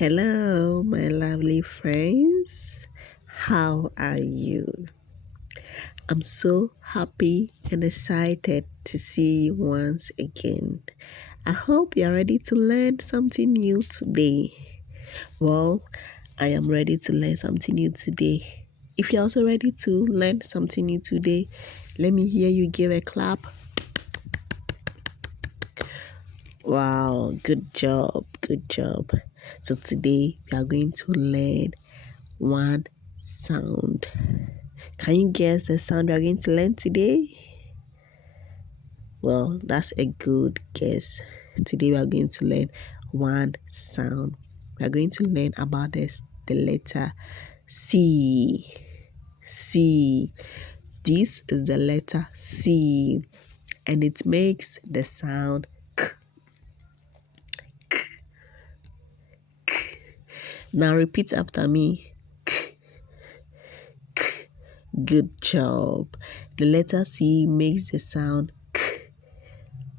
Hello, my lovely friends. How are you? I'm so happy and excited to see you once again. I hope you're ready to learn something new today. Well, I am ready to learn something new today. If you're also ready to learn something new today, let me hear you give a clap. Wow, good job, good job. So today we are going to learn one sound. Can you guess the sound we are going to learn today? Well, that's a good guess. Today we are going to learn one sound. We are going to learn about the letter C. C. This is the letter C, and it makes the sound K. Now repeat after me. K. K. Good job. The letter C makes the sound K,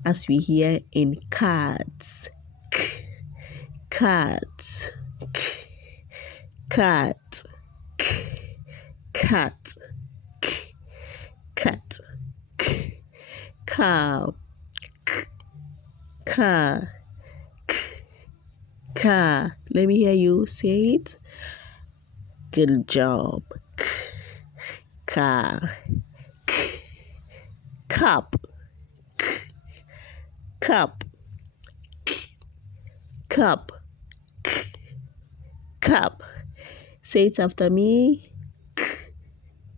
as we hear in cats. K. Cat. K. Cat. K. Cat. K. Cat. K. Cow. K. Car. K. Car. Let me hear you say it. Good job. K. Car. K. Cup. K. Cup. K. Cup. K. Cup. Say it after me. K.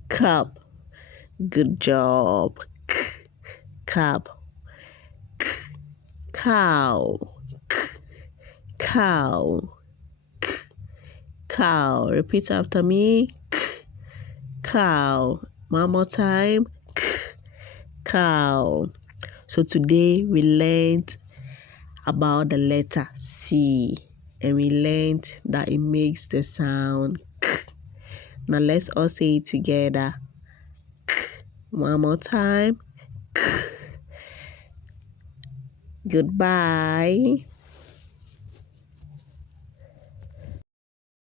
Cup. Good job. K. Cup. K. Cow. K. Cow. K. Cow. Repeat after me. K. Cow. One more time. K. Cow. So today we learned about the letter C, and we learned that it makes the sound K. Now let's all say it together. K. One more time. K. Goodbye.